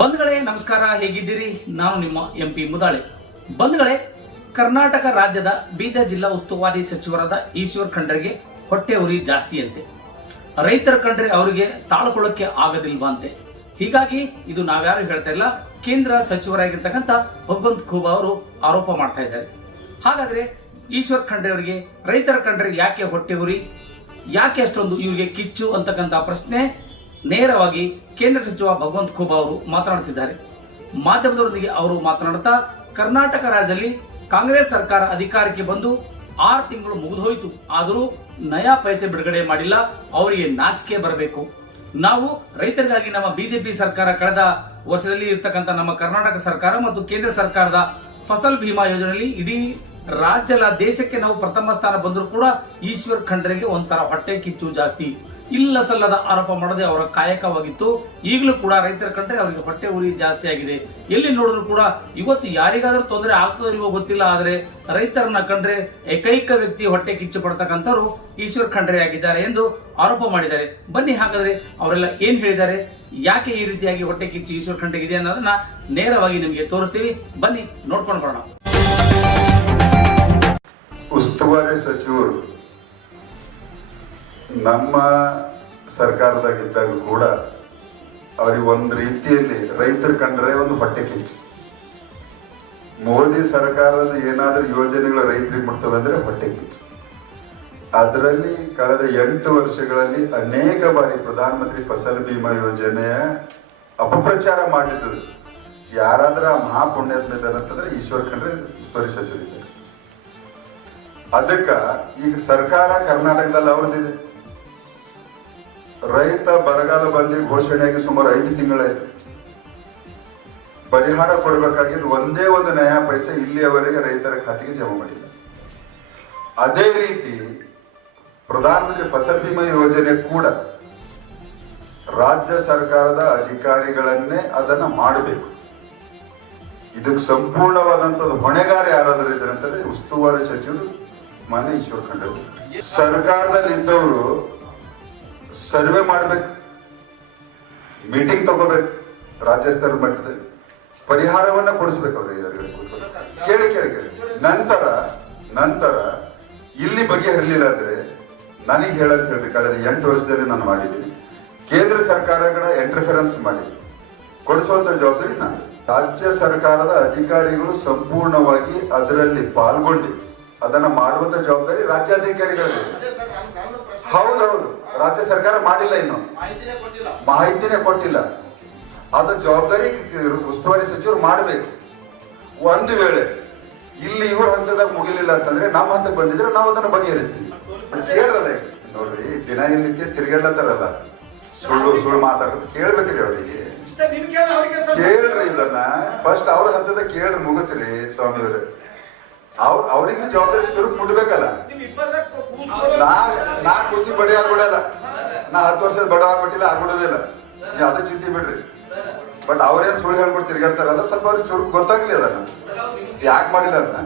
ಬಂಧುಗಳೇ, ನಮಸ್ಕಾರ. ಹೇಗಿದ್ದೀರಿ? ನಾನು ನಿಮ್ಮ ಎಂ ಪಿ ಮುದಾಳೆ. ಬಂಧುಗಳೇ, ಕರ್ನಾಟಕ ರಾಜ್ಯದ ಬೀದರ್ ಜಿಲ್ಲಾ ಉಸ್ತುವಾರಿ ಸಚಿವರಾದ ಈಶ್ವರ್ ಖಂಡ್ರೆಗೆ ಹೊಟ್ಟೆ ಉರಿ ಜಾಸ್ತಿಯಂತೆ. ರೈತರ ಕಂಡ್ರೆ ಅವರಿಗೆ ತಾಳ್ಕೊಳ್ಳೋಕೆ ಆಗದಿಲ್ವಂತೆ. ಹೀಗಾಗಿ ಇದು ನಾವ್ಯಾರು ಹೇಳ್ತಾ ಇಲ್ಲ, ಕೇಂದ್ರ ಸಚಿವರಾಗಿರ್ತಕ್ಕಂಥ ಭಗವಂತ್ ಖೂಬಾ ಅವರು ಆರೋಪ ಮಾಡ್ತಾ ಇದ್ದಾರೆ. ಹಾಗಾದ್ರೆ ಈಶ್ವರ್ ಖಂಡ್ರೆ ಅವರಿಗೆ ರೈತರ ಕಂಡ್ರೆ ಯಾಕೆ ಹೊಟ್ಟೆ ಉರಿ? ಯಾಕೆ ಅಷ್ಟೊಂದು ಇವರಿಗೆ ಕಿಚ್ಚು ಅಂತಕ್ಕಂಥ ಪ್ರಶ್ನೆ ನೇರವಾಗಿ ಕೇಂದ್ರ ಸಚಿವ ಭಗವಂತ್ ಖೂಬಾ ಅವರು ಮಾತನಾಡುತ್ತಿದ್ದಾರೆ. ಮಾಧ್ಯಮದವರೊಂದಿಗೆ ಅವರು ಮಾತನಾಡುತ್ತಾ, ಕರ್ನಾಟಕ ರಾಜ್ಯದಲ್ಲಿ ಕಾಂಗ್ರೆಸ್ ಸರ್ಕಾರ ಅಧಿಕಾರಕ್ಕೆ ಬಂದು ಆರು ತಿಂಗಳು ಮುಗಿದು ಹೋಯಿತು ಆದರೂ ನಯಾ ಪೈಸೆ ಬಿಡುಗಡೆ ಮಾಡಿಲ್ಲ, ಅವರಿಗೆ ನಾಚಿಕೆ ಬರಬೇಕು. ನಾವು ರೈತರಿಗಾಗಿ ನಮ್ಮ ಬಿಜೆಪಿ ಸರ್ಕಾರ ಕಳೆದ ವರ್ಷದಲ್ಲಿ ಇರ್ತಕ್ಕಂಥ ನಮ್ಮ ಕರ್ನಾಟಕ ಸರ್ಕಾರ ಮತ್ತು ಕೇಂದ್ರ ಸರ್ಕಾರದ ಫಸಲ್ ಭೀಮಾ ಯೋಜನೆಯಲ್ಲಿ ಇಡೀ ರಾಜ್ಯದ ದೇಶಕ್ಕೆ ನಾವು ಪ್ರಥಮ ಸ್ಥಾನ ಬಂದರೂ ಕೂಡ ಈಶ್ವರ್ ಖಂಡ್ರೆಗೆ ಒಂಥರ ಹೊಟ್ಟೆ ಕಿಚ್ಚು ಜಾಸ್ತಿ. ಇಲ್ಲ ಸಲ್ಲದ ಆರೋಪ ಮಾಡದೆ ಅವರ ಕಾಯಕವಾಗಿತ್ತು. ಈಗಲೂ ಕೂಡ ರೈತರ ಕಂಡ್ರೆ ಅವರಿಗೆ ಹೊಟ್ಟೆ ಉರಿ ಜಾಸ್ತಿ ಆಗಿದೆ. ಎಲ್ಲಿ ನೋಡಿದ್ರು ಕೂಡ ಇವತ್ತು ಯಾರಿಗಾದ್ರೂ ತೊಂದರೆ ಆಗ್ತದೋ ಇಲ್ವೋ ಗೊತ್ತಿಲ್ಲ, ಆದ್ರೆ ರೈತರನ್ನ ಕಂಡ್ರೆ ಏಕೈಕ ವ್ಯಕ್ತಿ ಹೊಟ್ಟೆ ಕಿಚ್ಚು ಪಡ್ತಕ್ಕಂಥವ್ರು ಈಶ್ವರ್ ಖಂಡ್ರೆ ಆಗಿದ್ದಾರೆ ಎಂದು ಆರೋಪ ಮಾಡಿದ್ದಾರೆ. ಬನ್ನಿ ಹಾಗಾದ್ರೆ ಅವರೆಲ್ಲ ಏನ್ ಹೇಳಿದ್ದಾರೆ? ಯಾಕೆ ಈ ರೀತಿಯಾಗಿ ಹೊಟ್ಟೆ ಕಿಚ್ಚು ಈಶ್ವರ್ ಖಂಡ್ರೆ ಇದೆ ಅನ್ನೋದನ್ನ ನೇರವಾಗಿ ನಿಮಗೆ ತೋರಿಸ್ತೀವಿ. ಬನ್ನಿ, ನೋಡ್ಕೊಂಡು ಬರೋಣ. ಉಸ್ತುವಾರಿ ಸಚಿವರು ನಮ್ಮ ಸರ್ಕಾರದಾಗಿದ್ದಾಗ ಕೂಡ ಅವ್ರಿಗೆ ಒಂದು ರೀತಿಯಲ್ಲಿ ರೈತರು ಕಂಡ್ರೆ ಒಂದು ಹೊಟ್ಟೆ ಕಿಚ್ಚು ಮೋದಿ ಸರ್ಕಾರದ ಏನಾದ್ರೂ ಯೋಜನೆಗಳು ರೈತರಿಗೆ ಮುಟ್ತವೆ ಅಂದ್ರೆ ಹೊಟ್ಟೆ ಕಿಚ್ಚು ಅದರಲ್ಲಿ ಕಳೆದ ಎಂಟು ವರ್ಷಗಳಲ್ಲಿ ಅನೇಕ ಬಾರಿ ಪ್ರಧಾನಮಂತ್ರಿ ಫಸಲ್ ಬಿಮಾ ಯೋಜನೆಯ ಅಪಪ್ರಚಾರ ಮಾಡಿದ್ರು. ಯಾರಾದ್ರೂ ಆ ಮಹಾಪುಣ್ಯದ ಅಂತಂದ್ರೆ ಈಶ್ವರ್ ಖಂಡ್ರೆ ಉಸ್ತುವಾರಿ ಸಚಿವರಿದ್ದಾರೆ ಅದಕ್ಕ ಈಗ ಸರ್ಕಾರ ಕರ್ನಾಟಕದಲ್ಲಿ ಅವ್ರದ್ದಿದೆ. ರೈತ ಬರಗಾಲ ಬಂದಿ ಘೋಷಣೆಯಾಗಿ ಸುಮಾರು ಐದು ತಿಂಗಳಾಯ್ತು. ಪರಿಹಾರ ಕೊಡಬೇಕಾಗಿದ್ದು ಒಂದೇ ಒಂದು ನ್ಯಾಯ ಪೈಸೆ ಇಲ್ಲಿಯವರೆಗೆ ರೈತರ ಖಾತೆಗೆ ಜಮಾ ಮಾಡಿಲ್ಲ. ಅದೇ ರೀತಿ ಪ್ರಧಾನಮಂತ್ರಿ ಫಸಲ್ ಬಿಮಾ ಯೋಜನೆ ಕೂಡ ರಾಜ್ಯ ಸರ್ಕಾರದ ಅಧಿಕಾರಿಗಳನ್ನೇ ಅದನ್ನ ಮಾಡಬೇಕು. ಇದಕ್ಕೆ ಸಂಪೂರ್ಣವಾದಂತದ್ದು ಹೊಣೆಗಾರ ಯಾರಾದರೂ ಇದ್ರೆ ಅಂತಂದ್ರೆ ಉಸ್ತುವಾರಿ ಸಚಿವರು ಮಾನ್ಯ ಈಶ್ವರ್ ಖಂಡ್ರೆ. ಸರ್ಕಾರದಲ್ಲಿ ಇದ್ದವರು ಸರ್ವೆ ಮಾಡ್ಬೇಕು ಮೀಟಿಂಗ್ ತಗೋಬೇಕು, ರಾಜ್ಯ ಸ್ತರದ ಮಟ್ಟದಲ್ಲಿ ಪರಿಹಾರವನ್ನ ಕೊಡಿಸ್ಬೇಕು ಅವ್ರಿಗೆ ಕೇಳಿ ಕೇಳಿ ಕೇಳಿ. ನಂತರ ನಂತರ ಇಲ್ಲಿ ಬಗೆಹರಲಿಲ್ಲ ಅಂದ್ರೆ ನನಗೆ ಹೇಳಂತ ಹೇಳಿ ಕಳೆದ ಎಂಟು ವರ್ಷದಲ್ಲಿ ನಾನು ಮಾಡಿದ್ದೀನಿ. ಕೇಂದ್ರ ಸರ್ಕಾರಗಳ ಎಂಟರ್ಫರೆನ್ಸ್ ಮಾಡಿ ಕೊಡಿಸುವಂತ ಜವಾಬ್ದಾರಿ ನಾನು. ರಾಜ್ಯ ಸರ್ಕಾರದ ಅಧಿಕಾರಿಗಳು ಸಂಪೂರ್ಣವಾಗಿ ಅದರಲ್ಲಿ ಪಾಲ್ಗೊಂಡು ಅದನ್ನ ಮಾಡುವಂತ ಜವಾಬ್ದಾರಿ ರಾಜ್ಯಾಧಿಕಾರಿಗಳಿಗೆ ಹೌದೌದು ರಾಜ್ಯ ಸರ್ಕಾರ ಮಾಡಿಲ್ಲ ಇನ್ನು. ಮಾಹಿತಿನೇ ಕೊಟ್ಟಿಲ್ಲ. ಅದು ಜವಾಬ್ದಾರಿ ಉಸ್ತುವಾರಿ ಸಚಿವರು ಮಾಡಬೇಕು. ಒಂದು ವೇಳೆ ಇಲ್ಲಿ ಇವ್ರ ಹಂತದಾಗ ಮುಗಿಲಿಲ್ಲ ಅಂತಂದ್ರೆ ನಮ್ಮ ಹಂತಕ್ಕೆ ಬಂದಿದ್ರೆ ನಾವು ಅದನ್ನ ಬಗೆಹರಿಸ್ತೀವಿ. ಕೇಳ್ರದೆ. ನೋಡ್ರಿ ದಿನ ಏನಿಕ್ಕೆ ತಿರ್ಗಾಡ್ಲತ್ತಾರಲ್ಲ. ಸುಳ್ಳು ಸುಳ್ಳು ಮಾತಾಡೋದು ಕೇಳ್ಬೇಕ್ರಿ ಅವರಿಗೆ. ಕೇಳ್ರಿ ಇದನ್ನ. ಫಸ್ಟ್ ಅವ್ರ ಹಂತದ ಕೇಳ್ರಿ ಮುಗಿಸ್ರಿ ಸ್ವಾಮಿ ಅವ್ರ ಅವ್ರಿಗೆ ಜವಾಬ್ದಾರಿ ಚುರುಕು ಮುಟ್ಬೇಕಲ್ಲ. ನಾ ನಾ ಖುಷಿ ಬಡಿ ಆಗ್ಬಿಡಲ್ಲ ನಾ ಹತ್ತು ವರ್ಷದ ಬಡ ಆಗ್ಬಿಟ್ಟಿಲ್ಲ ಆಗ್ಬಿಡೋದಿಲ್ಲ ನೀವು ಅದ ಚಿಂತೆ ಬಿಡ್ರಿ. ಬಟ್ ಅವ್ರೇನು ಸುಳ್ಳು ಹೇಳ್ಬಿಟ್ಟು ತಿರ್ಗಾಡ್ತಾರಲ್ಲ, ಸ್ವಲ್ಪ ಅವ್ರಿಗೆ ಸುಳ್ಳು ಗೊತ್ತಾಗ್ಲಿ ಅದನ್ನ. ಯಾಕೆ ಮಾಡಿಲ್ಲ ಅದನ್ನ?